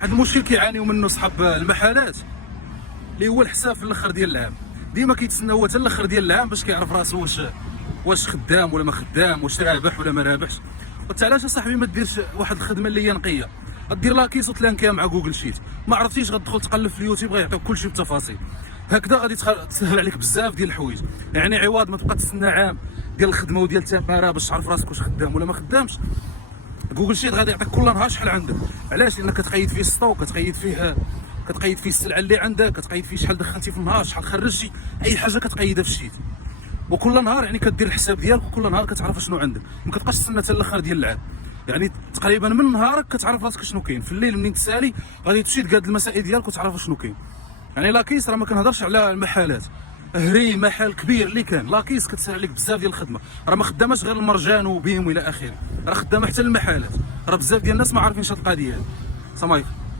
واحد المشكل كيعانيو منه صحاب المحلات اللي هو الحساب في الاخر ديال العام. ديما كيتسنى هو حتى الاخر ديال العام باش كيعرف راسو واش خدام ولا ما خدام، واش رابح ولا ما رابحش. وانت علاش اصاحبي ما ديرش واحد الخدمه اللي هي نقيه؟ غدير لاكيس وتلانكيها مع جوجل شيت، ما عرفتيش غتدخل تقلب في اليوتيوب غيعطيوك كلشي بالتفاصيل. هكذا غادي تسهل عليك بزاف ديال الحوايج. يعني عوض ما تبقى تستنى عام ديال الخدمه وديال التماره باش تعرف راسك واش خدام ولا ما خدامش، جوجل شيت غادي يعطيك كل نهار شحال عندك. علاش؟ لانك كتقيد فيه الستوك، كتقيد فيه السلعه اللي عندك، كتقيد فيه شحال دخلتي في النهار، شحال خرجتي، اي حاجه كتقيدها في الشيت. وكل نهار يعني كدير الحساب ديالك، وكل نهار كتعرف شنو عندك، ما كتبقاش تستنى حتى الاخر ديال العام. يعني تقريبا من نهارك كتعرف راسك شنو كاين في الليل. منين تسالي غادي تمشي تقاد المسائل ديالك وتعرف شنو كاين. يعني لاكيس راه ما كنهضرش على المحلات، هري محل كبير اللي كان لاكيس كتسهل عليك بزاف ديال الخدمه. راه ما خداماش غير المرجان وبهم الى اخره، راه خدامه حتى المحلات. راه بزاف ديال الناس ما عارفينش هاد القضيه هادي. السلام عليكم.